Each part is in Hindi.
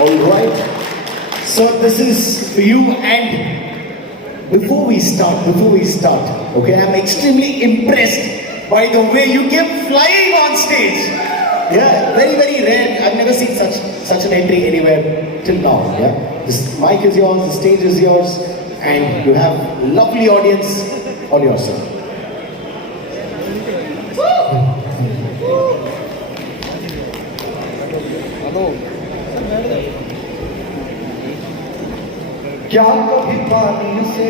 All right. So this is for you, and before we start, okay, I'm extremely impressed by the way you came flying on stage. Yeah, very, very rare. I've never seen such an entry anywhere till now. Yeah, this mic is yours, the stage is yours, and you have lovely audience on your side. क्या कभी पानी से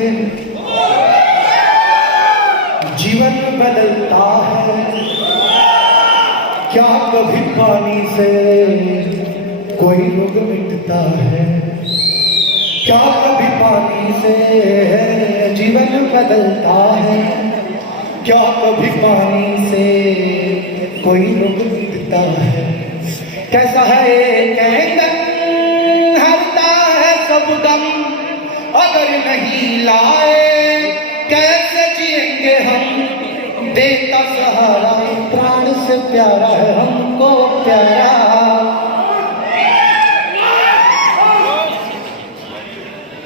जीवन बदलता है? क्या कभी पानी से कोई रोग मिटता है? क्या कभी पानी से जीवन बदलता है? क्या कभी पानी से कोई रोग मिटता है? कैसा है ये कहकर हरता है सब दम, अगर नहीं लाए कैसे जिएंगे हम? देता सहारा प्राण से प्यारा है हमको प्यारा।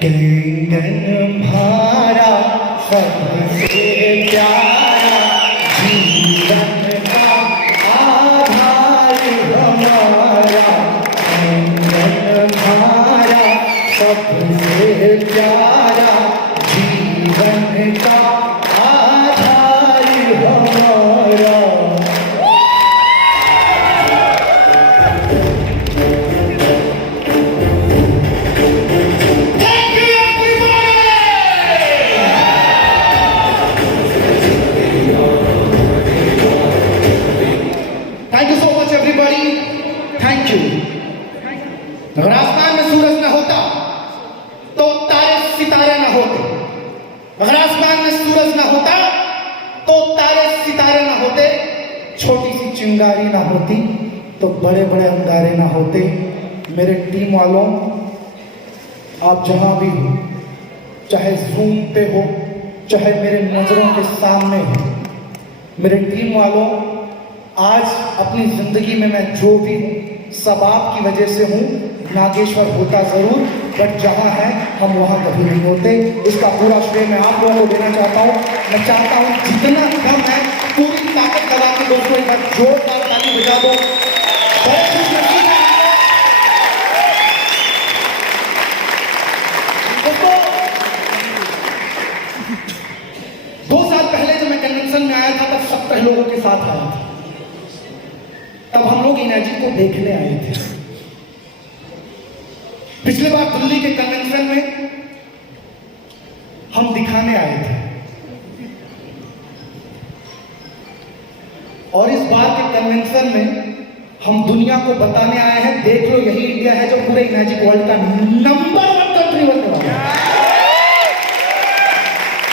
कैंगन भारा सबसे प्यारा, जीवन का आधार हमारा। कैंगन भारा सबसे प्यारा, जीवन का आधार हमारा। Thank you so much everybody, thank you. अगर आसमान में सूरज न होता तो तारे सितारे न होते, अगर आसमान में सूरज न होता तो तारे सितारे न होते, छोटी सी चिंगारी ना होती तो बड़े बड़े अंगारे ना होते। मेरे टीम वालों, आप जहां भी हो, चाहे जूम पे हो, चाहे मेरे नजरों के सामने हो, मेरे टीम वालों, आज अपनी जिंदगी में मैं जो भी हूं सब आपकी वजह से हूं। नागेश्वर होता जरूर, बट जहां है हम वहां कभी नहीं होते। इसका पूरा श्रेय मैं आप लोगों को देना चाहता हूं। मैं चाहता हूं जितना कम है पूरी ताकत लगा के दोस्तों एक बार जोरदार ताली बजा दो। दोस्तों, 2 साल पहले जब मैं कन्वेंशन में आया था तब 70 लोगों के साथ आया था। तब हम लोग एनर्जी को देखने आए थे। पिछले बार दिल्ली के कन्वेंशन में हम दिखाने आए थे, और इस बार के कन्वेंशन में हम दुनिया को बताने आए हैं, देख लो यही इंडिया है जो पूरे मैजिक वर्ल्ड का नंबर 1 कंट्री बनने वाला है।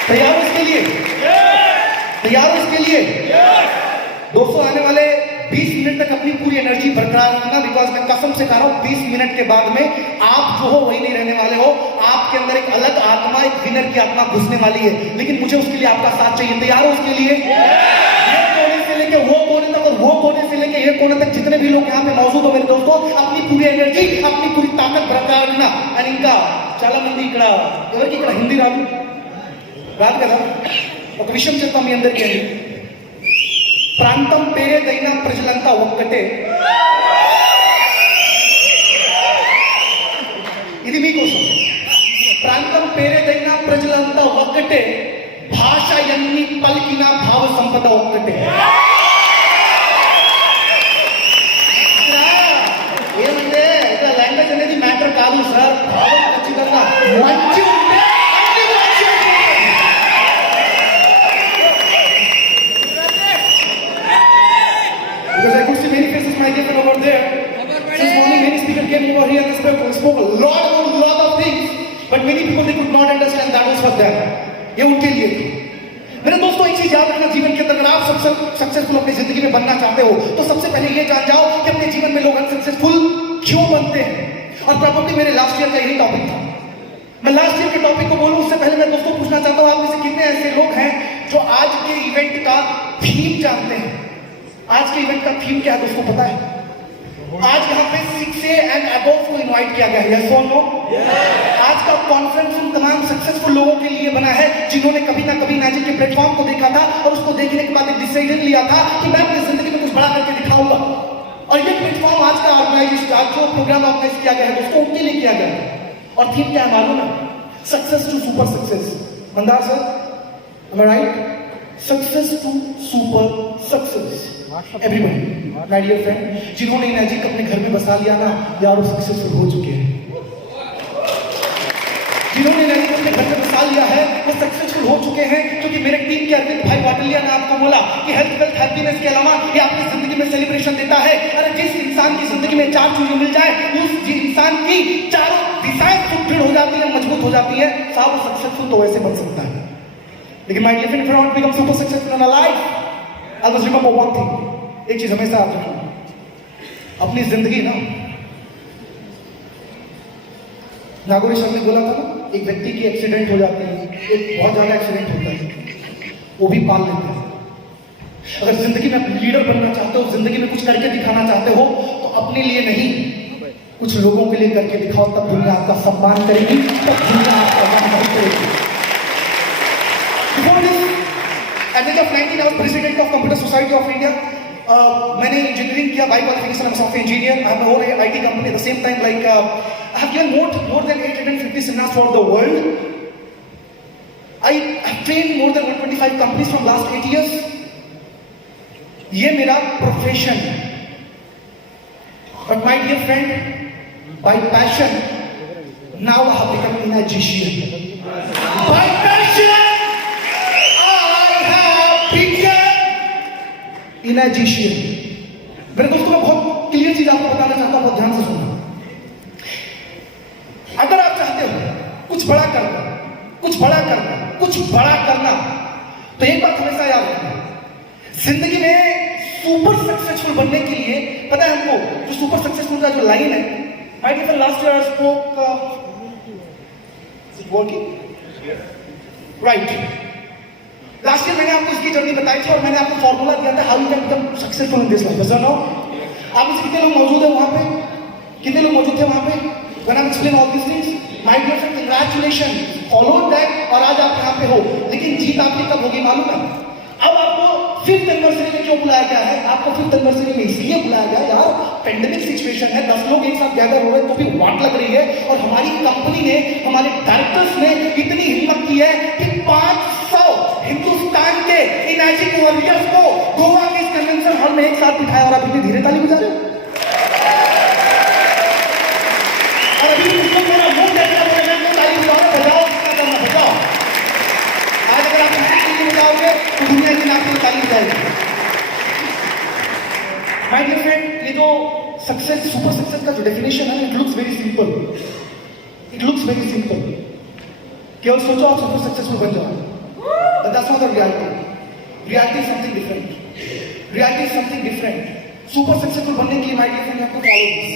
तैयार हो इसके लिए? तैयार हो इसके लिए? दोस्तों, आने वाले 20 मिनट तक अपनी पूरी एनर्जी बरकरार रखना, बिकॉज मैं कसम से कह रहा हूं 20 मिनट के बाद में आप जो हो वही नहीं रहने वाले हो। आपके अंदर एक अलग आत्मा, एक विनर की आत्मा घुसने वाली है, लेकिन मुझे उसके लिए आपका साथ चाहिए। तैयार हो उसके लिए? ये कोने से लेके वो कोने तक और वो कोने से लेके ये कोने तक जितने भी लोग यहाँ पे मौजूद हो मेरे दोस्तों, अपनी पूरी एनर्जी, अपनी पूरी ताकत बरकरार रखना। और इनका చాలా మంది ఇక్కడ ఎవరికి ఇక్కడ హిందీ రాదు కదా, ఒక విషయం చెప్తాం మీ అందరికీ అండి. ప్రాంతం పేరేదైనా ప్రజలంతా ఒక్కటే. ఇది మీకోసం. ప్రాంతం పేరేదైనా ప్రజలంతా ఒక్కటే, భాష ఎన్ని పలికినా భావ సంపద ఒక్కటే. ఏమంటే ఇక్కడ లాంగ్వేజ్ అనేది మ్యాటర్ కాదు సార్, భావం ఖచ్చితంగా మంచి ఉంటే because I could see many faces migrated over there. This morning many speakers came over here and spoke a lot of things, but many people they could not understand. That was for them. ये उनके लिए थी। मेरे दोस्तों, एक चीज याद रखना, जीवन के अंदर अगर आप सक्सेसफुल अपनी जिंदगी में बनना चाहते हो तो सबसे पहले ये जान जाओ कि अपने जीवन में लोग अनसक्सेसफुल क्यों बनते हैं। और प्रॉब्लली मेरे लास्ट ईयर का यही टॉपिक था। मैं लास्ट ईयर के टॉपिक को बोलूं उससे पहले मैं दोस्तों पूछना चाहता हूं, आप में से कितने ऐसे लोग हैं जो आज के इवेंट का थीम जानते हैं? आज के इवेंट का थीम क्या है दोस्तों पता है? आज यहाँ पे 6A and एबोव को इनवाइट किया गया है, यस और नो? आज का कॉन्फ्रेंस उन तमाम सक्सेसफुल लोगों के लिए बना है जिन्होंने कभी ना कभी मैजिक के प्लेटफॉर्म को देखा था और उसको देखने के बाद एक डिसीजन लिया था कि मैं अपनी जिंदगी में कुछ बड़ा करके दिखाऊंगा। और ये प्लेटफॉर्म आज का ऑर्गेनाइज, आज जो प्रोग्राम ऑर्गेनाइज किया गया है उसको उनके लिए किया गया है। और थीम क्या है मालूम है? Success to super success. Mandar sir, am I right? Success to super success. Everybody, my dear friend, जिन्होंने मैजिक अपने घर में बसा लिया ना यार, वो सक्सेसफुल हो चुके हैं। जिन्होंने मैजिक अपने घर में बसा लिया है वो सक्सेसफुल हो चुके हैं, क्योंकि मेरे टीम के अरविंद भाई वाटलिया ने आपको बोला कि हेल्थ वेल्थ हैप्पीनेस के अलावा ये आपकी जिंदगी में सेलिब्रेशन देता है। अरे जिस इंसान की जिंदगी में 4 चीजें मिल जाए, उस इंसान की चारों दिशाएं सुदृढ़ हो जाती है, मजबूत हो जाती है, साहब वो सक्सेसफुल तो वैसे बन सकता है। लेकिन my dear friend, if you want to become super successful in life, I must remember one thing. एक चीज हमेशा याद रखना, अपनी जिंदगी ना, नागोरी सर ने बोला था ना, एक व्यक्ति की एक्सीडेंट हो जाती है, एक बहुत ज्यादा एक्सीडेंट होता है, वो भी पाल लेते हैं। अगर जिंदगी में लीडर बनना चाहते हो, जिंदगी में कुछ करके दिखाना चाहते हो, तो अपने लिए नहीं, कुछ लोगों के लिए करके दिखाओ, तब दुनिया आपका सम्मान करेगी, तब दुनिया आपका सम्मान करेगी। Before this, at the age of 19, I was president of Computer Society of India. मैंने इंजीनियरिंग किया, by qualification I am software engineer. I have own IT company at the same time, like I have given more than 850 seminars for the world. I have trained more than 125 companies from last 8 years. ये मेरा प्रोफेशन है। But my dear friend, by passion, now I have become a magician. By passion, इनर्जिशियन। मेरे दोस्तों, मैं बहुत क्लियर चीज आपको बताना चाहता हूं, बहुत ध्यान से सुनना। अगर आप चाहते हो कुछ बड़ा करना, कुछ बड़ा करना, कुछ बड़ा करना, तो एक बात हमेशा याद रखना, जिंदगी में सुपर सक्सेसफुल बनने के लिए, पता है हमको, जो सुपर सक्सेसफुल का जो लाइन है, my dear last year I spoke, working right. Last year मैंने आपको इसकी जर्नी बताई थी और मैंने आपको फॉर्मूला दिया था, how you can become successful in this life. ऐसा नो, आप में से कितने लोग मौजूद है वहां पे? कितने लोग मौजूद थे वहां पे? When I explain all this things, my dear friend, congratulation, follow that, और आज आप यहां पे हो। लेकिन जीत आपकी कब होगी मालूम है? अब आपको 5th एनिवर्सरी में क्यों बुलाया गया है? आपको 5th एनिवर्सरी में इसलिए बुलाया गया, यार पेंडेमिक सिचुएशन है, 10 लोग एक साथ गैदर हो रहे हैं तो भी वाट लग रही है, और हमारी कंपनी ने, हमारे डायरेक्टर्स ने इतनी हिम्मत की है कि 500 हिंदुस्तान के इनर्जिक वॉरियर्स को गोवा के इस कन्वेंशन हॉल में एक साथ बिठाया, और आप इतनी धीरे ताली बजा रहे हो। और अभी उसको मेरा मुंह देखना पड़ेगा, तो ताली बजाओ, बजाओ, कितना करना बजाओ। आज अगर आप इसी चीज बजाओगे तो दुनिया की आपको ताली बजाएगी। माय डियर फ्रेंड, ये जो सक्सेस, सुपर सक्सेस का जो डेफिनेशन है, it looks very simple, it looks very simple. केवल सोचो आप सुपर सक्सेसफुल बन जाओ, but that's not the reality. Reality is something different. Reality is something different. Super successful बनने के लिए my dear friend, you have to follow this.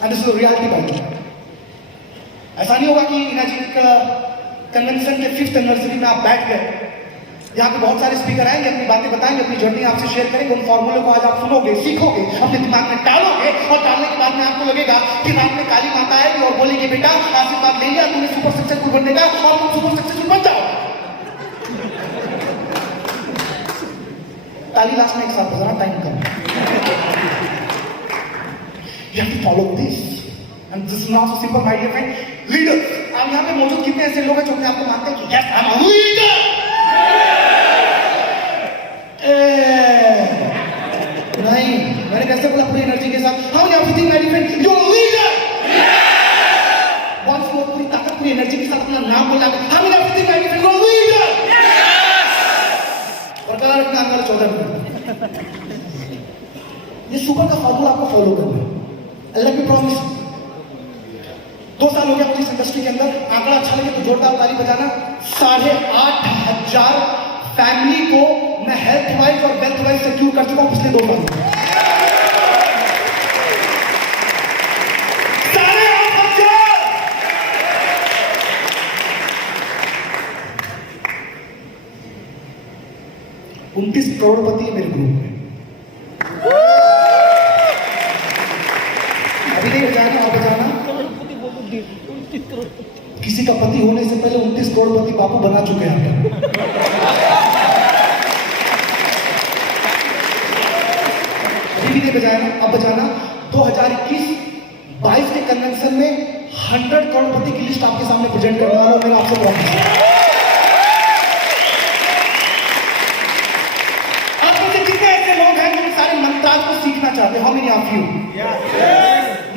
And this is the reality by the way. ऐसा नहीं होगा कि इनर्जिक कन्वेंशन के 5th एनिवर्सरी में आप बैठ गए, यहाँ पे बहुत सारे स्पीकर आएंगे, अपनी बातें बताएंगे, अपनी जर्नी आपसे शेयर करेंगे, उन फॉर्मूले को आज आप सुनोगे, सीखोगे, अपने दिमाग में डालोगे, और डालने के बाद में आपको लगेगा कि रात में काली माता आएगी और बोलेगी बेटा आशीर्वाद ले लिया तुमने सुपर सक्सेसफुल बनने का, और तुम सुपर सक्सेसफुल बन जाओ। ताली लास्ट में एक साथ बजाना, time come. You have to follow this, and this is not so simple, my dear friend. Leaders, आप यहाँ पे मौजूद कितने ऐसे लोग हैं जो अपने आप को मानते हैं कि yes, I'm a leader? नहीं, मैंने कैसे बोला पूरी एनर्जी के साथ, हाँ यहाँ पे my dear friend, you're a leader. Once more पूरी ताकत, पूरी एनर्जी के साथ अपना नाम बोला, हाँ यहाँ पे my dear friend, you're a leader. बरकरार रखना आने वाले 14 मिनट। ये सुपर का फॉर्मूला आपको फॉलो करना है। अल्लाह की प्रॉमिस, 2 साल हो गया मुझे इस इंडस्ट्री के अंदर, आंकड़ा अच्छा लगे तो जोरदार ताली बजाना। 8,500 फैमिली को मैं हेल्थ वाइज और वेल्थ वाइज सिक्योर कर चुका हूं पिछले 2 साल में। 29 करोड़पति मेरे ग्रुप में। किसी का पति होने से पहले 29 करोड़पति बापू बना चुके हैं अभी भी नहीं बजाया ना, अब बजाना। 2021-22 के कन्वेंशन में 100 करोड़पति की लिस्ट आपके सामने प्रेजेंट करने वाला हूं, मेरा आपसे प्रॉमिस है। आप में से कितने ऐसे लोग हैं जो सारे मंत्रास को सीखना चाहते हैं? How many of you?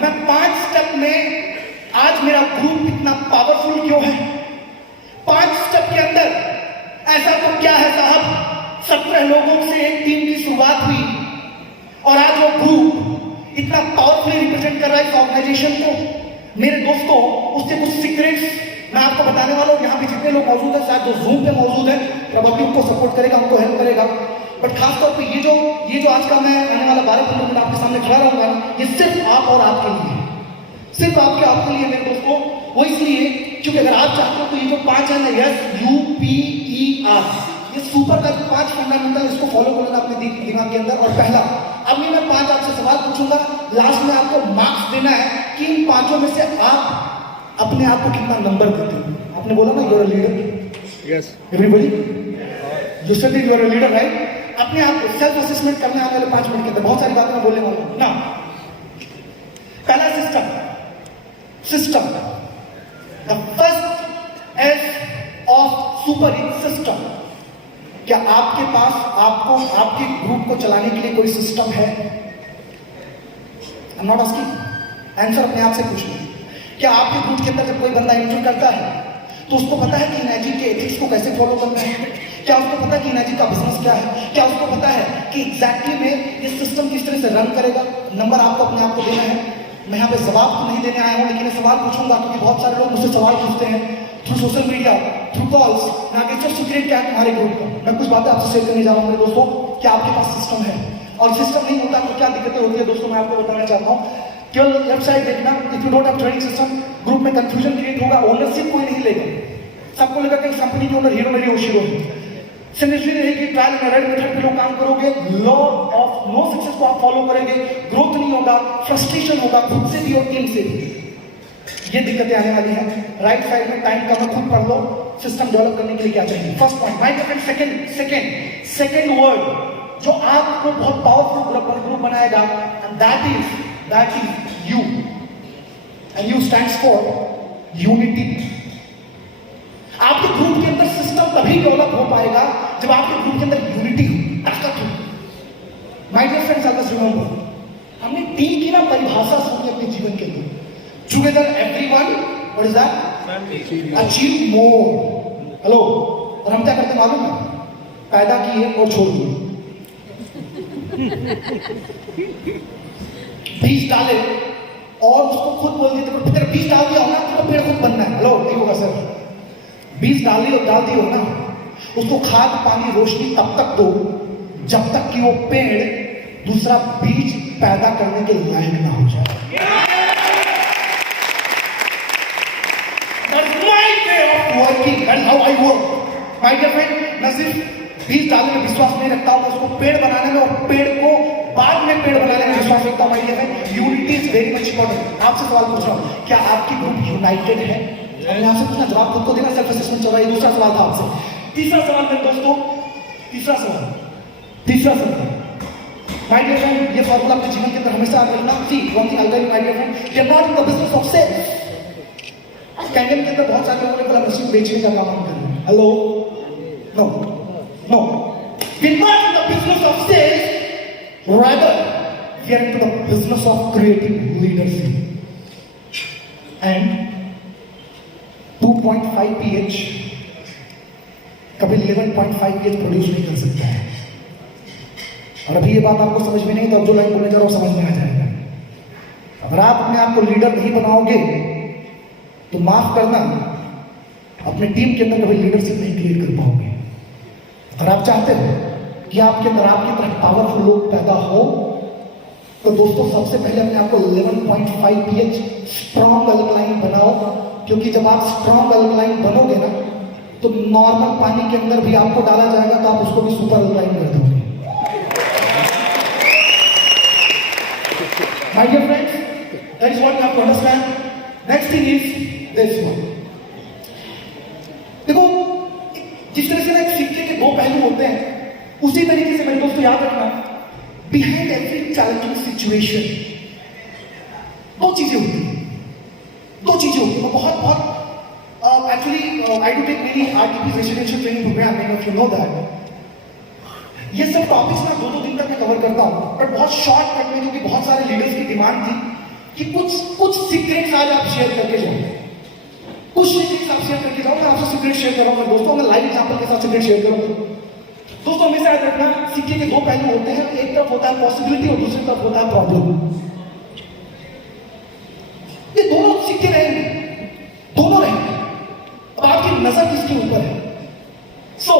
मैं 5 स्टेप में आज मेरा ग्रुप इतना पावरफुल क्यों है? 5 स्टेप के अंदर ऐसा तो क्या है साहब, 17 लोगों से एक टीम की शुरुआत हुई और आज वो ग्रुप इतना पावरफुली रिप्रेजेंट कर रहा है इस ऑर्गेनाइजेशन को। मेरे दोस्तों, उससे कुछ सीक्रेट्स मैं आपको बताने वाला हूं। यहाँ पे जितने लोग मौजूद हैं, शायद जो जूम पे मौजूद है, प्रभावी उनको सपोर्ट करेगा, उनको हेल्प करेगा। बट खासतौर पे ये जो आज का मैं आने वाला 12-15 मिनट आपके सामने खड़ा रहूंगा, ये सिर्फ आप और आपके लिए, सिर्फ आपके लिए मेरे दोस्तों। वो इसलिए क्योंकि अगर आप चाहते हो तो ये जो 5 है ना, SUPER, ये सुपर का 5 फंडामेंटल, इसको फॉलो करना अपने दिमाग के अंदर। और पहला, अभी मैं 5 आपसे सवाल पूछूंगा, लास्ट में आपको मार्क्स देना है कि इन 5 में से आप अपने आप को कितना नंबर देते हो। आपने बोला ना you are a leader, yes everybody you said you are a leader, right? अपने आप को सेल्फ असेसमेंट करने आने वाले 5 मिनट के अंदर बहुत सारी बातें मैं बोलने वाला हूं ना। पहला system, the first S of super in system. क्या आपके पास आपको आपके ग्रुप को चलाने के लिए कोई सिस्टम है? I am not asking, answer अपने आप से पूछिए। क्या आपके ग्रुप के अंदर जब कोई बंदा एंट्री करता है तो उसको पता है कि इनर्जी के एथिक्स को कैसे फॉलो करना है? क्या उसको पता है कि इनर्जी का बिजनेस क्या है? क्या उसको पता है कि एग्जैक्टली में ये सिस्टम किस तरह से रन करेगा? नंबर आपको अपने आप को देना है। मैं यहाँ पे जवाब तो नहीं देने आया हूँ, लेकिन मैं सवाल पूछूंगा क्योंकि बहुत सारे लोग मुझसे सवाल पूछते हैं through social media, through calls, Nageshwar secret क्या है तुम्हारे ग्रुप का? मैं कुछ बातें आपसे शेयर करने जा रहा हूँ मेरे दोस्तों। क्या आपके पास सिस्टम है? और सिस्टम नहीं होता तो क्या दिक्कतें होती है दोस्तों, मैं आपको बताना चाहता हूँ। केवल लेफ्ट साइड देखना, if you don't have training system, group में कंफ्यूजन क्रिएट होगा, ओनरशिप कोई नहीं लेगा, सबको लगा कि कंपनी के ओनर हीरो मेरी ओशिरो है। सिनेस्ट्री रहेगी, ट्रायल एंड एरर मेथड पे लोग काम करोगे, लॉ ऑफ नो सक्सेस को आप फॉलो करेंगे, ग्रोथ नहीं होगा, फ्रस्ट्रेशन होगा खुद से भी और टीम से भी। ये दिक्कतें आने वाली हैं। राइट साइड में टाइम का खुद पढ़ लो, सिस्टम डेवलप करने के लिए क्या चाहिए। First point, my different second word जो आपको बहुत पावरफुल ग्रुप बनाएगा, and that is you, and you stands for unity. आपके ग्रुप के अंदर सिस्टम तभी डेवलप हो पाएगा जब आपके ग्रुप के अंदर यूनिटी हो, ताकत हो। My dear friends, always remember, हमने टीम की ना परिभाषा सुनी अपने जीवन के लिए। Together everyone, what is that? Achieve more. Hello, और हम क्या करते मालूम है? पैदा किए और छोड़ दिए। बीज डाले और उसको खुद बोल दिए, तेरा बीज डाल दिया होगा तो पेड़ खुद बनना है। हेलो, नहीं होगा सर। बीज डाल दिए हो ना, उसको खाद पानी रोशनी तब तक दो जब तक कि वो पेड़ दूसरा बीज पैदा करने के लायक ना हो जाए। That's my way of working. That's how I work. My dear friend, मैं सिर्फ बीज डालने में विश्वास नहीं रखता हूँ, उसको पेड़ बनाने में और पेड़ को बाद में पेड़ बनाने में विश्वास रखता हूँ। Unity is very much important. आपसे सवाल पूछ रहा हूँ, क्या आपकी ग्रुप यूनाइटेड है? मैंने आपसे पूछना, जवाब खुद को देना, सेल्फ असेसमेंट चल रहा है। दूसरा सवाल था आपसे। तीसरा सवाल मेरे दोस्तों, तीसरा सवाल माय डियर फ्रेंड, ये फॉर्मूला अपने जीवन के अंदर हमेशा याद रखना। See one thing I tell you my dear friend, we are not in the business of sales. Candle के अंदर बहुत सारे लोगों ने बोला मशीन बेचने का काम कर रहे हैं। Hello, no, we are not in the business of sales, rather we are into the business of creating leadership. And 2.5 pH कभी 11.5 pH प्रोड्यूस नहीं कर सकता है। और अभी ये बात आपको समझ में नहीं, तो अब जो लाइन बोलने जा रहा हूं समझ में आ जाएगा। अगर आप अपने आप को लीडर नहीं बनाओगे तो माफ करना, अपने टीम के अंदर कभी लीडरशिप नहीं क्रिएट कर पाओगे। अगर आप चाहते हो कि आपके अंदर आपकी तरह पावरफुल लोग पैदा हो, तो दोस्तों सबसे पहले अपने आप को 11.5 pH स्ट्रॉन्ग अल्कलाइन बनाओ। क्योंकि जब आप स्ट्रॉन्ग अल्कलाइन बनोगे ना, तो नॉर्मल पानी के अंदर भी आपको डाला जाएगा तो आप उसको भी सुपर अल्कलाइन कर दोगे। My dear friends, that is what you have to understand. Next thing is this one. देखो, जिस तरह से ना एक सिक्के के दो पहलू होते हैं, उसी तरीके से मेरे दोस्तों याद रखना, बिहाइंड एवरी चैलेंजिंग सिचुएशन दो चीजें होती हैं, दो चीजें होती हैं। बहुत बहुत actually I do take many RTP residential training program, many of you know that. ये सब टॉपिक्स ना दो दिन तक मैं कवर करता हूं, पर बहुत शॉर्ट कट में, क्योंकि बहुत सारे लीडर्स की डिमांड थी कि कुछ सीक्रेट्स आज आप शेयर करके जाओ, कुछ सीक्रेट्स आप शेयर करके जाओ। मैं आपसे सीक्रेट शेयर कर रहा हूं दोस्तों, मैं लाइव एग्जांपल के साथ सीक्रेट शेयर करूंगा। दोस्तों हमेशा याद रखना, सिक्के के दो पहलू होते हैं, एक तरफ होता है पॉसिबिलिटी और दूसरी तरफ होता है प्रॉब्लम। ये दोनों सिक्के रहेंगे, दोनों रहेंगे। अब आपकी नजर किसके ऊपर है? सो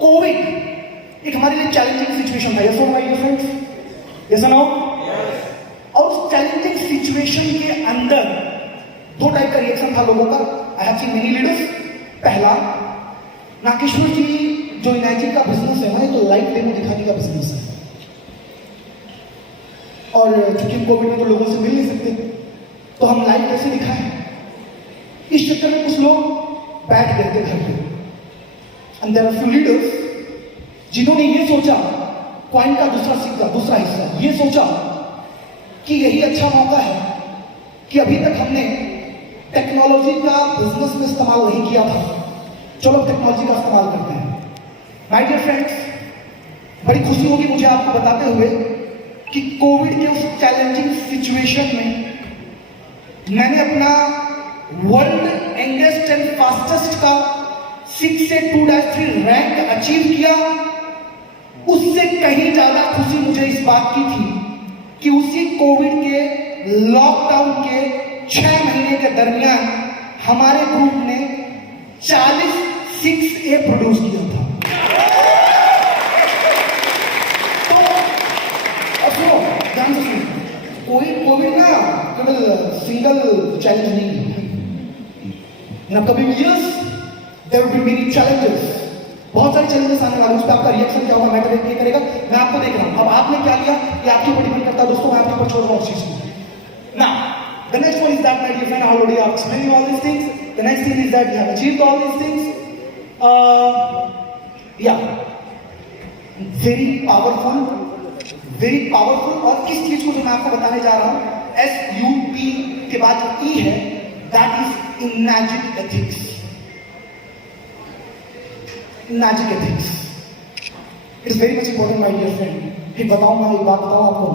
कोविड एक हमारे लिए चैलेंजिंग सिचुएशन था, यस और नो फ्रेंड्स, यस और नो? और उस चैलेंजिंग सिचुएशन के अंदर दो टाइप का रिएक्शन था लोगों का। I have seen many leaders. पहला, नागेश्वर जी जो इनर्जी का बिजनेस है ना, ये तो लाइव डेमो दिखाने का बिजनेस है, और चूंकि कोविड में तो लोगों से मिल नहीं सकते, तो हम लाइव कैसे दिखाएं? इस चक्कर में कुछ लोग बैठ गए थे घर पे। And there are few leaders जिन्होंने ये सोचा, कॉइन का दूसरा सिक्का, दूसरा हिस्सा, ये सोचा कि यही अच्छा मौका है कि अभी तक हमने टेक्नोलॉजी का बिजनेस में इस्तेमाल नहीं किया था, चलो टेक्नोलॉजी का इस्तेमाल करते हैं। माय डियर फ्रेंड्स, बड़ी खुशी होगी मुझे आपको बताते हुए कि कोविड के उस चैलेंजिंग सिचुएशन में मैंने अपना वर्ल्ड यंगेस्ट एंड फास्टेस्ट का 6 से 2-3 रैंक अचीव किया। उससे कहीं ज्यादा खुशी मुझे इस बात की थी कि उसी कोविड के लॉकडाउन के 6 महीने के दरमियान हमारे ग्रुप ने 40 6A प्रोड्यूस किया था। तो अब सुनो, ध्यान से सुनो, कोविड ना केवल सिंगल चैलेंज नहीं है। In upcoming years there will be many challenges, बहुत सारे चैलेंजेस आने वाले हैं। उस पर आपका रिएक्शन क्या होगा, मैटर ये करेगा, मैं आपको देख रहा हूं। अब आपने क्या लिया ये आपके ऊपर डिपेंड करता है दोस्तों, मैं आपके ऊपर छोड़ रहा हूं उस चीज को। Now the next one is that my dear friend, I already have explained you all these things. The next thing is that you have achieved all these things. Yeah, very powerful। और किस चीज को जो मैं आपको बताने जा रहा हूं, SUP के बाद जो E है, that is Enagic ethics। Enagic ethics is very much important my dear friend। एक बताऊं मैं, एक बात बताऊं आपको,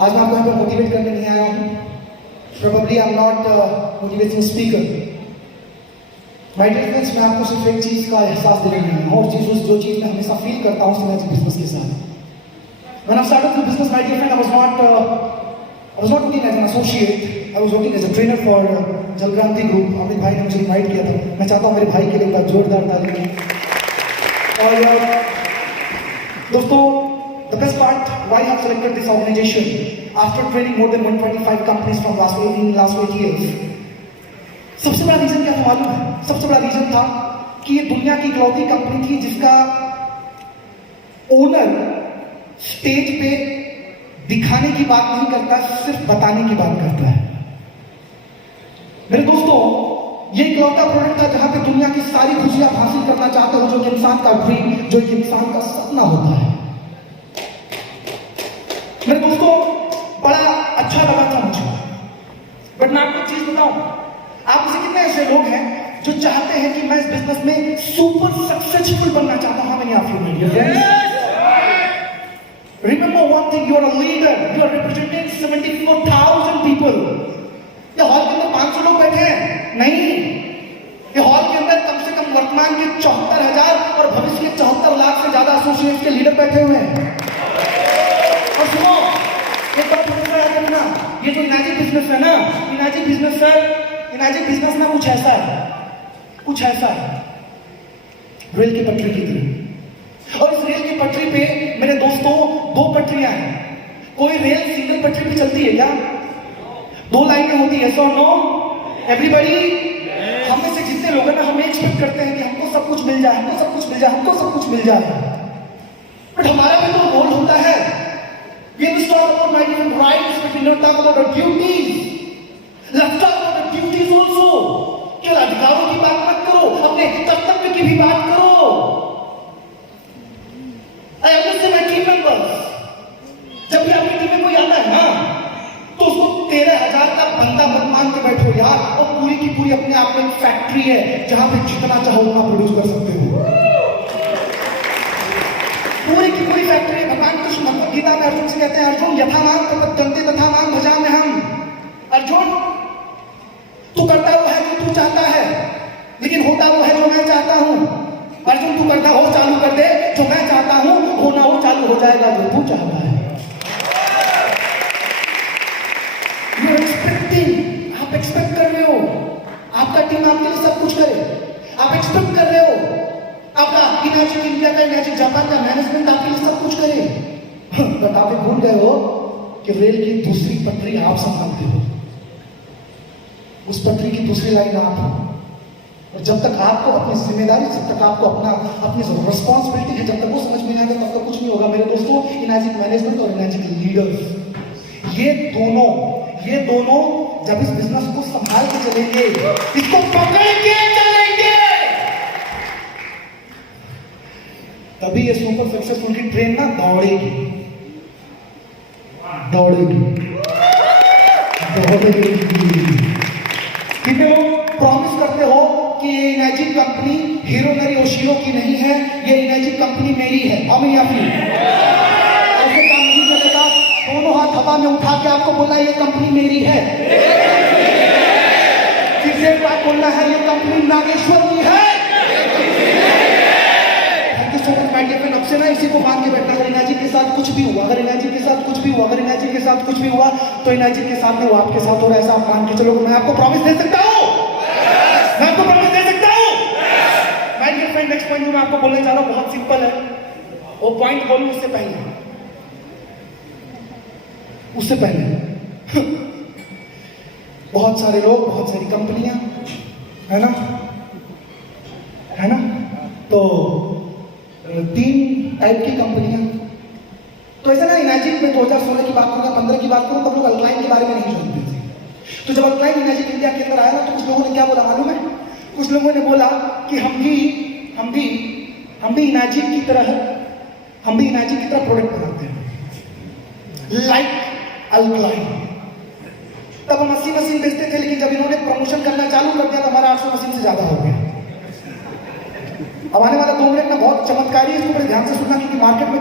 आज मैं आपको यहाँ पर मोटिवेट करने नहीं आया हूँ। Probably I'm not a motivational speaker। My dear friends, मैं आपको सिर्फ एक चीज का एहसास देने नहीं आया हूँ, और जो चीज मैं हमेशा फील करता हूँ सिनेमैटिक बिजनेस के साथ। When I started the business, my dear friend, I was not working as an associate, I was working as a trainer for Jalkranti group. Amit bhai ने मुझे इनवाइट किया था, मैं चाहता हूँ मेरे भाई के लिए एक बार जोरदार ताली। और दोस्तों, the best part why I have selected this organization after training more than 125 companies from last 8 years, सबसे बड़ा रीजन क्या था मालूम है? सबसे बड़ा रीजन था कि ये दुनिया की इकलौती कंपनी थी जिसका ओनर स्टेज पे दिखाने की बात नहीं करता, सिर्फ बताने की बात करता है। मेरे दोस्तों, ये इकलौता प्रोडक्ट था जहां पे दुनिया की सारी खुशियां हासिल करना चाहते हो, जो एक इंसान का ड्रीम, जो एक इंसान का सपना होता है। मेरे दोस्तों, बड़ा अच्छा लगा था मुझे। बट मैं आपको एक चीज बताऊं, आप मुझे कितने ऐसे लोग हैं जो चाहते हैं कि मैं इस बिजनेस में सुपर सक्सेसफुल बनना चाहता हूं? How many of you my dear friends? Remember one thing, you are a leader, you are representing 74,000 people। ये हॉल के अंदर 500 लोग बैठे हैं नहीं, ये हॉल के अंदर कम से कम वर्तमान के 74,000 और भविष्य के 74 लाख से ज्यादा एसोसिएट्स के लीडर बैठे हुए हैं। और सुनो, एक बात मुझे याद रखना, ये जो इनाजिक बिजनेस है ना, इनाजिक बिजनेस ना कुछ ऐसा है रेल की पटरी की तरह। और इस रेल की पटरी पे मेरे दोस्तों 2 पटरियां हैं। कोई रेल सिंगल पटरी पे चलती है क्या? 2 लाइनें होती है, सो नो एवरीबॉडी। हम में से जितने लोग हैं ना, हम एक्सपेक्ट करते हैं कि हमको सब कुछ मिल जाए, हमको सब कुछ मिल जाए, हमको सब कुछ मिल जाए। बट हमारा भी तो रोल होता है। We must talk about my different rights, but we don't talk about our duties। Let's talk about the duties अपने कर्तव्य की भी बात करो। I understand my team members, जब भी आपकी टीम में कोई आता है ना, तो उसको 13,000 का बंदा मत मान के बैठो यार। और पूरी की पूरी अपने आप में एक फैक्ट्री है जहां पे जितना चाहो उतना प्रोड्यूस कर सकते हो। पूरी की पूरी फैक्ट्री। भगवान कृष्ण भगवद गीता में अर्जुन से कहते हैं, अर्जुन यथा माम प्रपद्यन्ते तथा माम भजाम्य हम। अर्जुन, तू करता वो है जो तू चाहता है, लेकिन होता वो है जो मैं चाहता हूं। अर्जुन, तू करता हो चालू कर दे, जो मैं चाहता हूं होना वो चालू हो जाएगा जो तू चाहता है। You're expecting, आप एक्सपेक्ट कर रहे हो आपका टीम आपके लिए सब कुछ करे। आप एक्सपेक्ट कर रहे हो आपका इनाचिक इंडिया का, इनाचिक जापान का मैनेजमेंट आपके लिए सब कुछ करे। बट आप ये भूल गए हो कि रेल की दूसरी पटरी आप संभालते हो, उस पटरी की दूसरी लाइन आप हो। और जब तक आपको अपनी जिम्मेदारी, जब तक आपको अपनी रिस्पॉन्सिबिलिटी है, जब तक वो समझ में नहीं आएगा तब तक कुछ नहीं होगा। मेरे दोस्तों, इनाचिक मैनेजमेंट और इनाचिक लीडर्स, ये दोनों जब इस बिजनेस को संभाल के चलेंगे, इसको पकड़ के चलेंगे, तभी ये सुपर सक्सेसफुल की ट्रेन ना दौड़ेगी। कितने लोग प्रॉमिस करते हो कि ये इनाची कंपनी हिरोनरी योशिरो की नहीं है, ये इनाची कंपनी मेरी है। हम या फिर ऐसे काम नहीं चलेगा। दोनों हाथ हवा में उठा के आपको बोलना है ये कंपनी मेरी है। फिर से एक बात बोलना है, ये कंपनी नागेश्वर की है। अब से ना इसी को मान के बैठना, अगर इनाजी के साथ कुछ भी हुआ, अगर इनाजी के साथ कुछ भी हुआ, अगर इनाजी के साथ कुछ भी हुआ, तो इनाजी के साथ में वो आपके साथ हो रहा है, ऐसा आप मान के चलो। मैं आपको प्रॉमिस दे सकता हूं, मैं आपको प्रॉमिस दे सकता हूं। My dear friend, next point जो मैं आपको बोलने जा रहा हूं बहुत सिंपल है। वो पॉइंट बोलूं उससे पहले बहुत सारे लोग, बहुत सारी कंपनियां, है ना, तो 3 टाइप की कंपनियां। तो ऐसा ना, इनाजिक में 2016 की बात करूंगा, 15 की बात करूं, तब लोग अल्कलाइन के बारे में नहीं जानते थे। तो जब अल्कलाइन इनाजिक इंडिया के अंदर आया ना, तो कुछ लोगों ने क्या बोला मालूम है? कुछ लोगों ने बोला कि हम भी इनाजिक की तरह प्रोडक्ट बनाते हैं, लाइक अल्कलाइन। तब हम 80 मशीन बेचते थे, लेकिन जब इन्होंने प्रमोशन करना चालू कर दिया तो हमारा 800 मशीन से ज्यादा हो गया। अब आने वाला 2 मिनट में बहुत चमत्कारी है, इसको बड़े ध्यान से सुनना, क्योंकि मार्केट में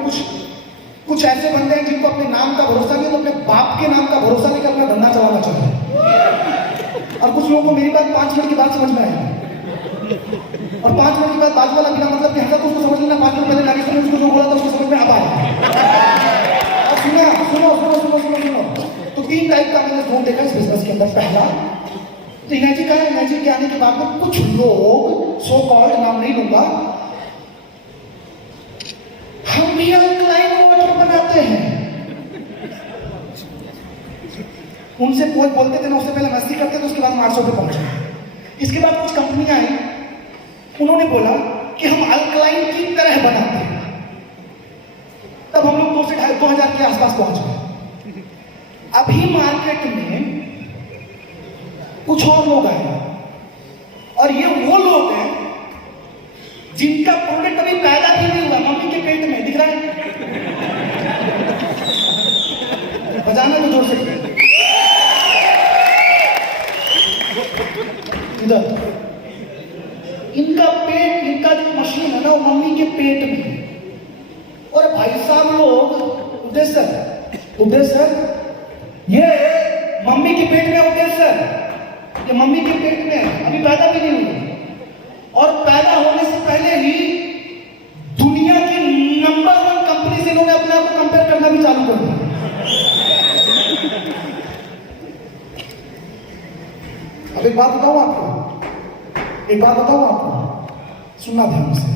कुछ ऐसे बंदे हैं जिनको अपने नाम का भरोसा नहीं, तो अपने बाप के नाम का भरोसा लेकर अपना धंधा चलाना चाहते हैं। और कुछ लोगों को मेरी बात 5 मिनट की बात समझ में आएगी, और 5 मिनट के बाद बाजू वाला बिना मतलब कि हंसा तो उसको समझ लेना, 5 मिनट पहले नागेश्वर ने उसको जो बोला था उसको समझ में अब आया। अब सुनो। तो 3 टाइप का मैंने जोन देखा इस बिजनेस के अंदर। पहला तो इनाजी का है, इनाजी के आने के बाद में कुछ लोग, सो कॉल्ड, नाम नहीं लूंगा, हम भी अल्कलाइन वाटर बनाते हैं। उनसे कोई बोलते थे ना, उससे पहले मस्ती करते थे, उसके बाद 800 पे पहुंचे। इसके बाद कुछ कंपनियां आई, उन्होंने बोला कि हम अल्कलाइन की तरह बनाते हैं। तब हम लोग 2 से 2000 के आसपास पहुंच गए। अभी मार्केट में कुछ और लोग आए, और ये वो लोग हैं जिनका प्रोडक्ट अभी पैदा भी नहीं हुआ, मम्मी के पेट में। दिख रहा है? बजाना तो जोर से इधर। इनका जो मशीन है ना, वो मम्मी के पेट में है। और भाई साहब लोग, उदय सर, ये मम्मी के पेट में, उदय सर, ये मम्मी के पेट में है, अभी पैदा भी नहीं हुई। और पैदा होने से पहले ही दुनिया की नंबर 1 कंपनी से इन्होंने अपने आप को कंपेयर करना भी चालू कर दिया। अब एक बात बताऊं आपको, सुनना ध्यान से।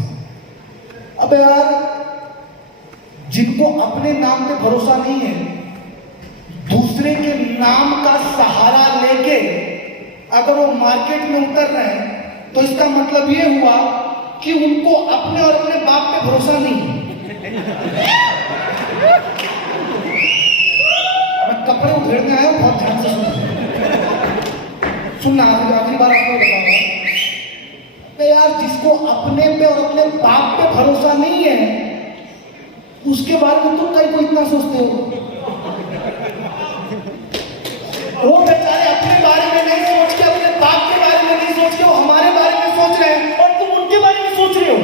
अब यार, जिनको अपने नाम पे भरोसा नहीं है, दूसरे के नाम का सहारा लेके अगर वो मार्केट में उतर रहे हैं, तो इसका मतलब ये हुआ कि उनको अपने और अपने बाप पे भरोसा नहीं। मैं कपड़े उधेड़ने आया हूं, बहुत ध्यान से सुनना। आखिरी बार आपको बताऊंगा। यार जिसको अपने पे और अपने बाप पे भरोसा नहीं है उसके बारे में तुम कहीं को इतना सोचते हो? वो बेचारे अपने बारे में नहीं सोच के, अपने बाप के बारे में नहीं सोच के, वो हमारे बारे में सोच रहे हैं और तुम उनके बारे में सोच रहे हो।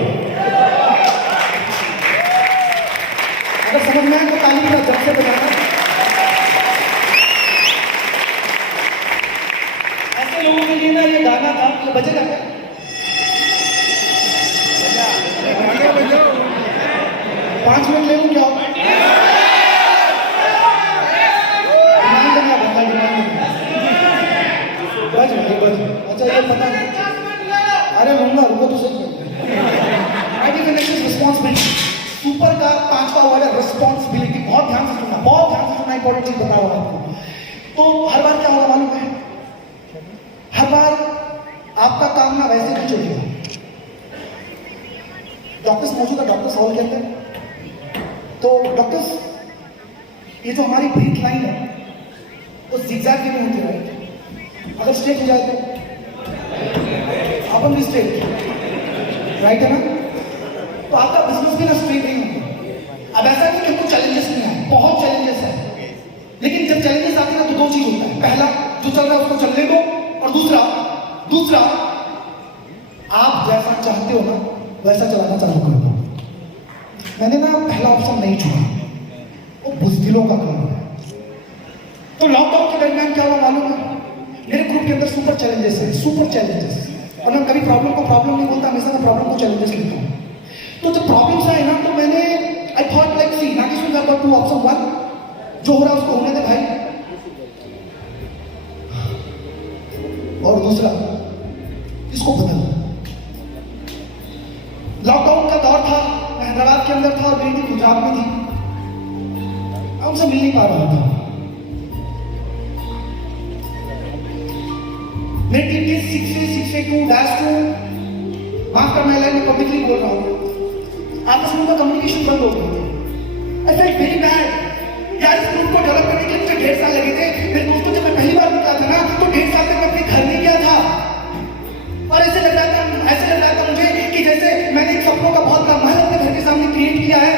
अगर समझ में आए तो ताली का जब से बजाना। ऐसे लोगों के लिए ना ये गाना था, तो बजेगा क्या? 5 मिनट ले लूं क्या? बज बज। अच्छा ये पता नहीं, अरे लूंगा, रुको तो सही। रिस्पॉन्सिबिलिटी, सुपर का 5वां वर्ड है रिस्पॉन्सिबिलिटी। बहुत ध्यान से सुनना, बहुत ध्यान से सुनना, इंपॉर्टेंट चीज बता रहा हूं आपको। तो हर बार क्या होगा मालूम है? हर बार आपका काम ना वैसे नहीं चलेगा। डॉक्टर्स मौजूद है, डॉक्टर्स हॉल के अंदर। तो डॉक्टर्स, ये जो हमारी ब्रीथ लाइन है वो जिगजैग की नहीं होती, राइट? अगर स्ट्रेट हो जाए तो अपन भी स्ट्रेट, राइट है ना? तो आपका बिजनेस भी ना स्ट्रेट नहीं होगा। अब ऐसा नहीं कि हमको चैलेंजेस नहीं आए, बहुत चैलेंजेस है, लेकिन जब चैलेंजेस आते हैं ना तो 2 चीज होता है। पहला, जो चल रहा है उसको चलने दो, और दूसरा आप जैसा चाहते हो ना वैसा चलाना चालू कर दो। मैंने ना पहला ऑप्शन नहीं चुना, वो बुजदिलों का काम है। तो लॉकडाउन के दरमियान क्या हुआ मालूम है? मेरे ग्रुप के अंदर सुपर चैलेंजेस है, सुपर चैलेंजेस। और मैं कभी प्रॉब्लम को प्रॉब्लम नहीं बोलता, हमेशा मैं प्रॉब्लम को चैलेंजेस लिखता हूँ। तो जब प्रॉब्लम्स आए ना तो मैंने आई थॉट लाइक सी ना कि सुन कर 2 ऑप्शन 1 जो हो रहा है उसको होने दे भाई, और दूसरा इसको बदल। लॉकडाउन का दौर था, मैं हैदराबाद के अंदर था और मेरी टीम गुजरात में थी। मैं उनसे मिल नहीं पा रहा था। मेरी टीम थी 6A2-2, माफ करना है मैं पब्लिकली बोल रहा हूँ, आपस में उनका कम्युनिकेशन बंद हो गया। I felt very bad. यार इस ग्रुप को डेवलप करने के लिए मुझे 1.5 साल लगे थे। मेरे दोस्तों जब मैं पहली बार निकला था ना तो 1.5 साल तक मैं अपने घर नहीं गया था, और ऐसे लग रहा था मुझे कि जैसे मैंने एक सपनों का बहुत बड़ा महल अपने घर के सामने क्रिएट किया है,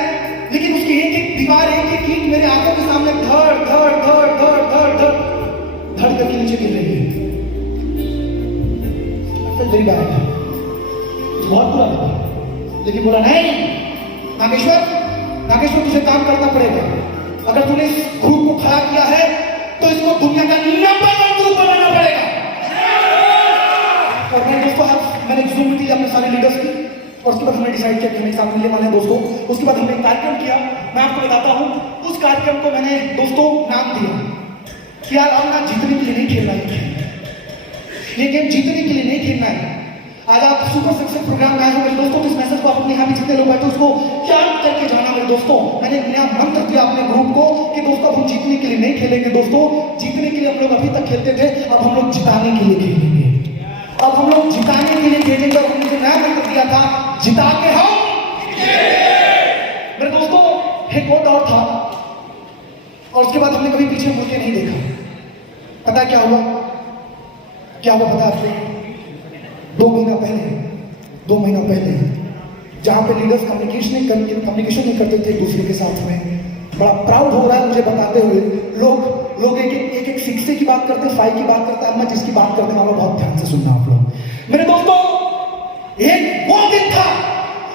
लेकिन उसकी एक एक दीवार, एक एक ईंट मेरे आंखों के सामने धड़ धड़ धड़ धड़ धड़ धड़ धड़ करके नीचे गिर रही है। वेरी बैड, बहुत बुरा था। लेकिन बोला नहीं नागेश्वर तुझे काम करना पड़ेगा। अगर तूने इस ग्रुप को खड़ा किया है तो इसको दुनिया का नंबर 1 ग्रुप बनाना पड़ेगा। और मेरे दोस्तों मैंने जूम की अपने सारे लीडर्स की, और उसके बाद हमने डिसाइड किया कि हम एक साथ मिलने वाले हैं दोस्तों। उसके बाद हमने एक कार्यक्रम किया, मैं आपको बताता हूँ। उस कार्यक्रम को मैंने दोस्तों नाम दिया कि यार अब ना जीतने के लिए नहीं खेलना है, ये गेम जीतने के लिए नहीं खेलना है। आज आप सुपर सक्सेस प्रोग्राम में आए हो मेरे दोस्तों, इस मैसेज को अपने यहाँ भी जितने लोग बैठे उसको याद करके जाना मेरे दोस्तों। मैंने एक नया मंत्र दिया अपने ग्रुप को कि दोस्तों हम जीतने के लिए नहीं खेलेंगे दोस्तों, जीतने के लिए हम लोग अभी तक खेलते थे, अब हम लोग जिताने के लिए खेलेंगे। अब हम लोग जिताने के लिए खेलेंगे। और हमने जो नया मंत्र दिया था, जिता के हम मेरे दोस्तों, एक और दौर था और उसके बाद हमने कभी पीछे मुड़ के नहीं देखा। पता क्या हुआ पता आपको? 2 महीना पहले जहां पे लीडर्स कम्युनिकेशन नहीं करते थे एक दूसरे के साथ में, बड़ा प्राउड हो रहा है मुझे बताते हुए। लोग एक शिक्षे की बात करते, 5 की बात करते हैं। मैं जिसकी बात करने वाला बहुत ध्यान से सुनना आप लोग मेरे दोस्तों। एक वो दिन था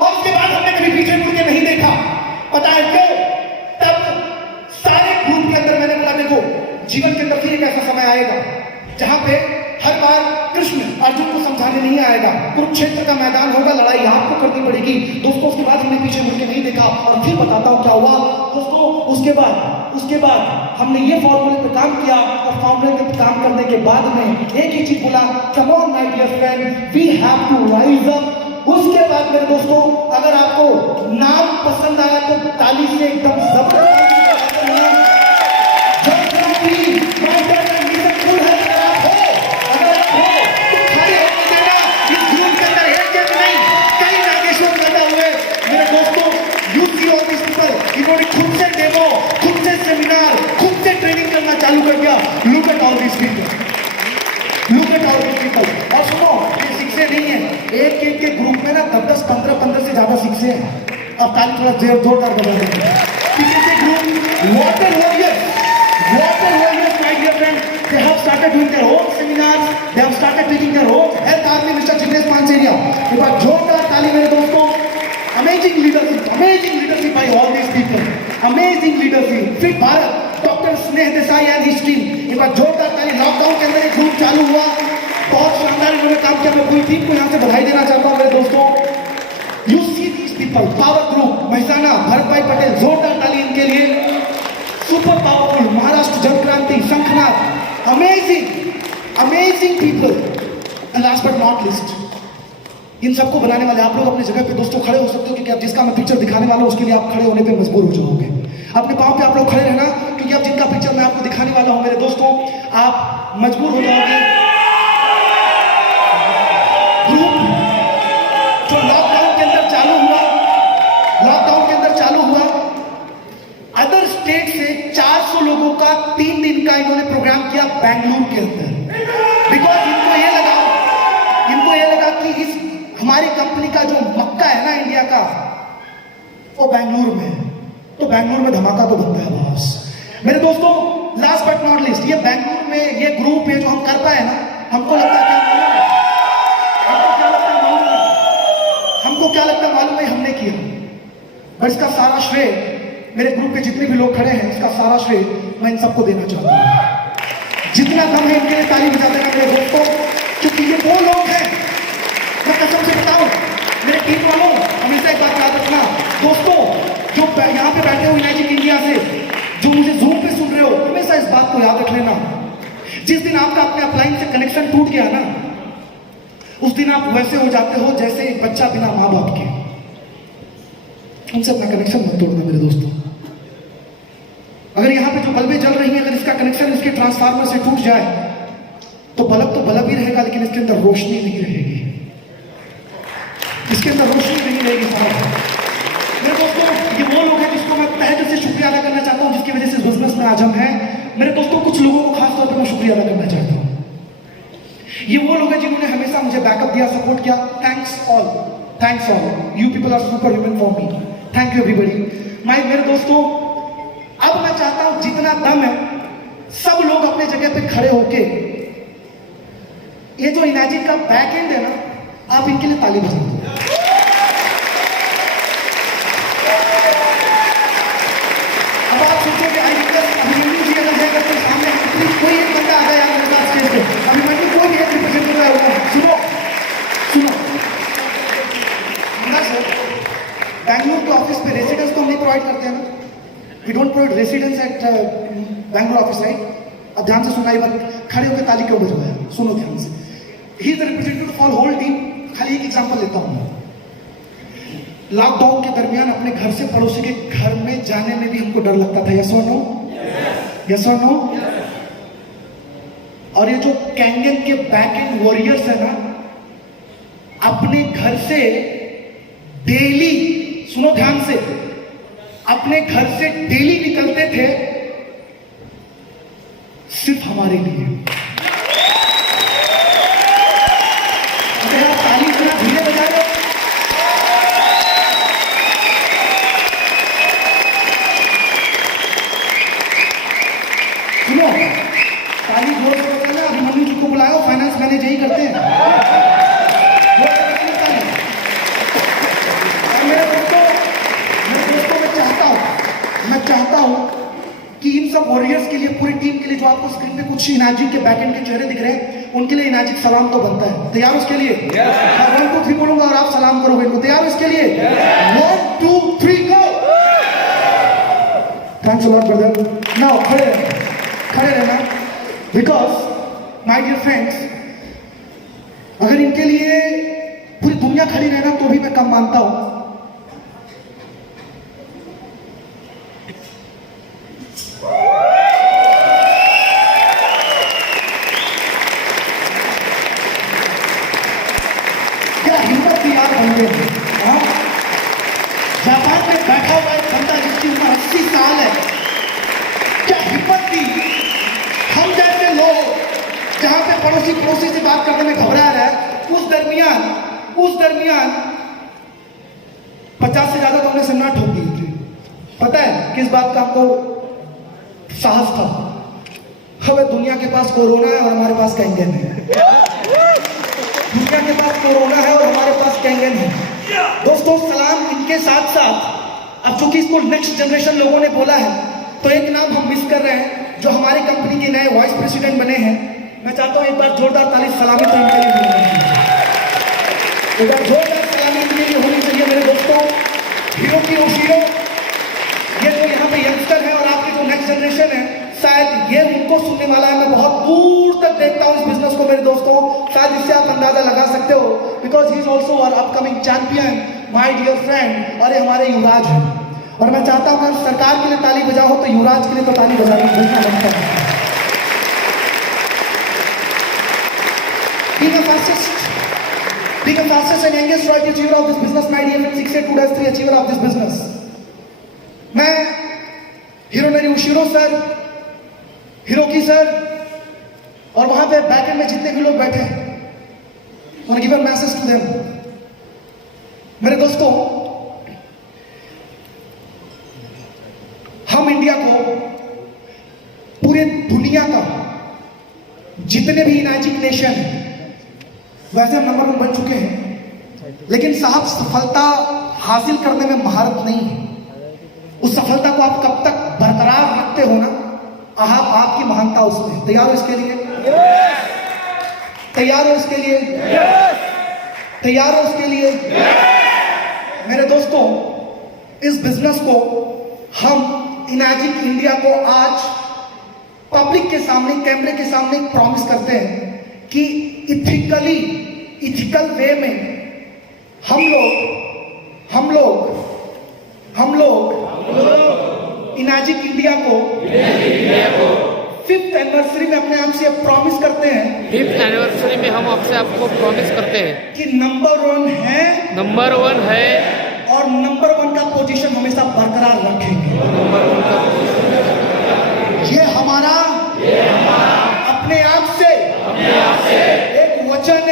और उसके बाद हमने कभी पीछे मुड़ के नहीं देखा। पता है क्यों? तब सारे ग्रुप के अंदर मैंने बोला देखो, जीवन के अंदर फिर एक ऐसा समय आएगा जहां पे हर बार कृष्ण अर्जुन को समझाने नहीं आएगा, कुरुक्षेत्र का मैदान होगा, लड़ाई आपको करनी पड़ेगी दोस्तों। उसके बाद हमने पीछे मुड़ के नहीं देखा। और फिर बताता हूं क्या हुआ दोस्तों। उसके बाद हमने ये फॉर्मूले पे काम किया, और फॉर्मूले पे काम करने के बाद में एक ही चीज बोला, come on my dear friend, we have to rise up. उसके बाद मेरे दोस्तों, अगर आपको नाम पसंद आया तो ताली से एकदम जबरदस्त चालू कर दिया। Look at all these people. और सुनो, ये शिक्षे नहीं है, एक एक के ग्रुप में ना 10 15 15 से ज्यादा शिक्षे हैं। अब ताली थोड़ा जोरदार बजा देंगे। पीछे से group water warriors, my dear friend, they have started doing their own seminars, they have started teaching their own health army, mister Jignesh Panseriya. एक बार जोरदार ताली मेरे दोस्तों। Amazing leadership by all these people, amazing leadership. Fit Bharat, doctor Sneh Desai and his team, एक बार जोरदार ताली। लॉकडाउन के अंदर एक ग्रुप चालू हुआ, बहुत शानदार इन्होंने काम किया। मैं पूरी टीम को यहाँ से बधाई देना चाहता हूँ मेरे दोस्तों। You see these people, power group Mehsana, Bharat bhai Patel, जोरदार ताली इनके लिए। Super powerful, Maharashtra Jan Kranti, Shankhnath, amazing people. And last but not least, इन सबको बनाने वाले आप लोग अपनी जगह पे दोस्तों खड़े हो सकते हो, क्योंकि अब जिसका मैं पिक्चर दिखाने वाला हूँ उसके लिए आप खड़े होने पे मजबूर हो जाओगे। अपने पाँव पे आप लोग खड़े रहना, क्योंकि अब जिनका पिक्चर मैं आपको दिखाने वाला हूँ मेरे दोस्तों, आप मजबूर हो जाओगे। ग्रुप जो लॉकडाउन के अंदर चालू हुआ, अदर स्टेट से 400 लोगों का 3 दिन का इन्होंने प्रोग्राम किया बेंगलुरु के अंदर। बिकॉज इनको ये लगा कि इस हमारी कंपनी का जो मक्का है ना इंडिया का, वो बेंगलुरु में, तो बेंगलुरु में धमाका तो बनता है बॉस। मेरे दोस्तों, लास्ट बट नॉट लिस्ट, ये बेंगलुरु में ये ग्रुप है जो हम कर पाए ना, हमको लगता है मालूम है हमने किया। पर इसका सारा श्रेय मेरे ग्रुप के जितने भी लोग खड़े हैं, इसका सारा श्रेय मैं इन सबको देना चाहता हूं। जितना कम है इनके लिए ताली बजा देना मेरे दोस्तों, क्योंकि ये वो लोग हैं, मैं कसम से बताऊं मेरे टीम वालों, हमेशा एक बात याद रखना दोस्तों, जो यहाँ पे बैठे हो इनैजिक इंडिया से, जो मुझे जूम पे सुन रहे हो, हमेशा इस बात को याद रख लेना, जिस दिन आपका अपने अपलाइन से कनेक्शन टूट गया ना, उस दिन आप वैसे हो जाते हो जैसे एक बच्चा बिना माँ बाप के। उनसे अपना कनेक्शन मत तोड़ना मेरे दोस्तों। अगर यहाँ पे जो बल्बें जल रही हैं, अगर इसका कनेक्शन इसके ट्रांसफार्मर से टूट जाए तो बल्ब ही रहेगा, लेकिन इसके अंदर रोशनी नहीं रहेगी, इसके अंदर रोशनी नहीं रहेगी साहब। मेरे दोस्तों, ये वो लोग हैं जिसको मैं तहे दिल से शुक्रिया अदा करना चाहता हूँ, जिसकी वजह से इस बिजनेस में आज हम हैं। मेरे दोस्तों, कुछ लोगों को खास तौर पर मैं शुक्रिया अदा करना चाहता हूँ। ये वो लोग हैं जिन्होंने हमेशा मुझे बैकअप दिया, सपोर्ट किया। Thanks all, you people are super human for me. Thank you everybody. मेरे दोस्तों, अब मैं चाहता हूं जितना दम है सब लोग अपने जगह पे खड़े होके, ये जो इनैजिक का बैक एंड है ना, आप इनके लिए ताली बजा दो। अब आप सोचोगे अभिमन्यु जी अगर जाएगा तो सामने कोई एक बंदा आ जाए मेरे साथ स्टेज पे, अभिमन्यु कोई भी एक रिप्रेजेंट कर रहा है, सुनो सर, बैंगलोर के ऑफिस पे रेसिडेंस तो हम नहीं प्रोवाइड करते हैं ना, we don't provide residence at Bangalore office, right? अब ध्यान से सुना, एक बार खड़े होकर ताली क्यों बजवाया, सुनो ध्यान से। He is the representative for whole team. खाली एक एग्जांपल लेता हूं, लॉकडाउन के दरमियान अपने घर से पड़ोसी के घर में जाने में भी हमको डर लगता था, यस और नो? यस और नो? और ये जो कैंगन के बैक एंड वॉरियर्स है ना, अपने घर से डेली, सुनो ध्यान से, अपने घर से डेली निकलते थे सिर्फ हमारे लिए। अगर आप ताली थोड़ा धीरे बजा लो, सुनो, ताली जोर से बजा ना। अभिमन्यु जी को बुलाओ, फाइनेंस मैनेज यही करते हैं। मैं चाहता हूं कि इन सब वॉरियर्स के लिए, पूरी टीम के लिए, जो आपको स्क्रीन पे कुछ इनैजिक के बैकएंड के चेहरे दिख रहे हैं, उनके लिए इनैजिक सलाम तो बनता है। तैयार उसके लिए? मैं 1 2 3 बोलूंगा और आप सलाम करोगे इनको। तैयार इसके लिए? 1 2 3 go. Thanks a lot brother. Now खड़े रहना, बिकॉज माय डियर फ्रेंड्स, अगर इनके लिए पूरी दुनिया खड़ी रहना तो भी मैं कम मानता हूं। जापान में बैठा हुआ एक बंदा जिसकी उम्र 80 साल है, क्या हिम्मत दी हम जैसे लोग, जहां पे पड़ोसी से बात करने में घबरा रहा है, उस दरमियान उस दरमियान 50 से ज्यादा तो हमने सन्ना ठोक दी थी। पता है किस बात का आपको साहस था? हमें दुनिया के पास कोरोना है और हमारे पास कैंगन है। दुनिया के पास कोरोना है और हमारे पास कैंगन है। दोस्तों सलाम इनके साथ साथ अब चूंकि इसको नेक्स्ट जनरेशन लोगों ने बोला है तो एक नाम हम मिस कर रहे हैं जो हमारे कंपनी के नए वाइस प्रेसिडेंट बने हैं। मैं चाहता हूं एक बार जोरदार ताली सलामी तो इनके लिए एक बार जोरदार सलामी इनके लिए होनी चाहिए मेरे दोस्तों। हीरो की हीरो ये जो यहाँ पे यंगस्टर है और आपकी जो नेक्स्ट जनरेशन है शायद ये उनको सुनने वाला है। मैं बहुत दूर तक देखता हूँ इस बिजनेस को मेरे दोस्तों। शायद इससे आप अंदाजा लगा सकते हो because he is also our upcoming champion my dear friend. और ये हमारे युवराज हैं और मैं चाहता हूँ अगर सरकार के लिए ताली बजाओ तो युवराज के लिए तो ताली बजानी बनता है। Being the fastest and youngest royalty achiever of this business, my dear friend, 682-3 achiever of this business. मैं हिरोनरी उशिरो सर, हिरोकी सर और वहां पे बैकएंड में जितने भी लोग बैठे हैं, I want to give a message to them. मेरे दोस्तों, हम इंडिया को पूरे दुनिया का जितने भी इनाजिक नेशन वैसे हम नंबर 1 बन चुके हैं लेकिन साहब सफलता हासिल करने में महारत नहीं है। उस सफलता को आप कब तक बरकरार रखते हो ना आपकी महानता उसमें। तैयार हो इसके लिए? तैयार हो इसके लिए? तैयार हो इसके लिए? मेरे दोस्तों इस बिजनेस को हम इनाजिक इंडिया को आज पब्लिक के सामने कैमरे के सामने प्रॉमिस करते हैं कि इथिकल वे में हम लोग इनाजिक इंडिया को 5th एनिवर्सरी में अपने आप से प्रॉमिस करते हैं। 5th एनिवर्सरी में हम आपसे आपको प्रॉमिस करते हैं कि नंबर 1 है और नंबर 1 का पोजीशन हमेशा बरकरार रखेंगे। ये हमारा अपने आप से एक वचन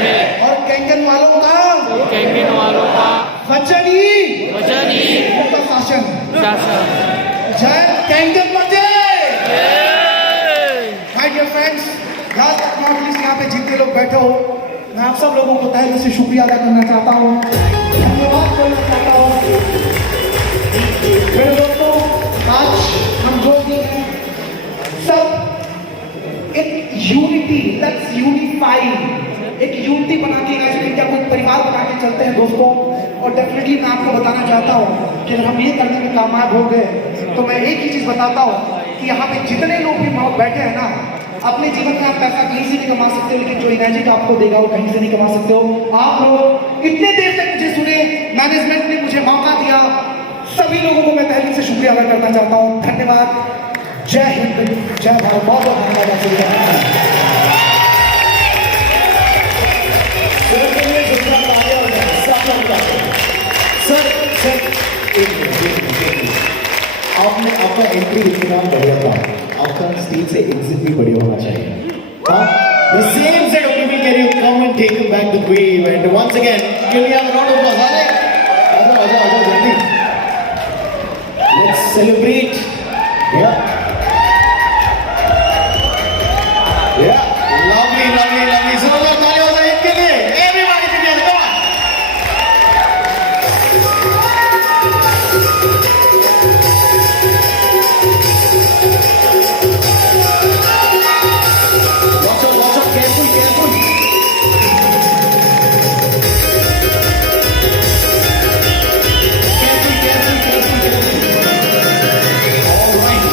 है और कैंगन वालों का वचन ही उनका शासन। जय कैंगन बजे। My dear friends, last but not least यहाँ पे जितने लोग बैठे हो मैं आप सब लोगों को तहे दिल से शुक्रिया अदा करना चाहता हूँ, धन्यवाद करना चाहता हूँ। मेरे दोस्तों आज हम जो भी हैं सब एक यूनिटी, लेट्स यूनिफाई, एक यूनिटी बना के इनाजिक इंडिया को एक परिवार बना के चलते हैं दोस्तों। और डेफिनेटली मैं आपको बताना चाहता हूँ कि अगर हम ये करने में कामयाब हो गए तो मैं एक ही चीज बताता हूँ कि यहाँ पे जितने लोग भी बैठे हैं ना अपने जीवन में आप पैसा कहीं से नहीं कमा सकते हो लेकिन जो इनाजिक आपको देगा वो कहीं से नहीं कमा सकते हो। आप लोग इतने देर तक मुझे सुने, मैनेजमेंट ने मुझे मौका दिया, सभी लोगों को मैं तहे दिल से शुक्रिया अदा करना चाहता हूँ। धन्यवाद। जय हिंद, जय भारत। बहुत बहुत धन्यवाद। आपने आपका एंट्री इतना बढ़िया था, आपका स्टेज से एग्जिट भी बढ़िया होना चाहिए। The same set of people can you come and take him back the wave and once again give me a round of applause. आजा जल्दी। Let's celebrate. Yeah. Lovely. So let's ताली हो जाए इनके लिए। Everybody together, come on. Watch out, careful. All right.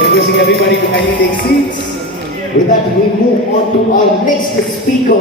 Requesting everybody to kindly take seats. With that, we move on to our next speaker.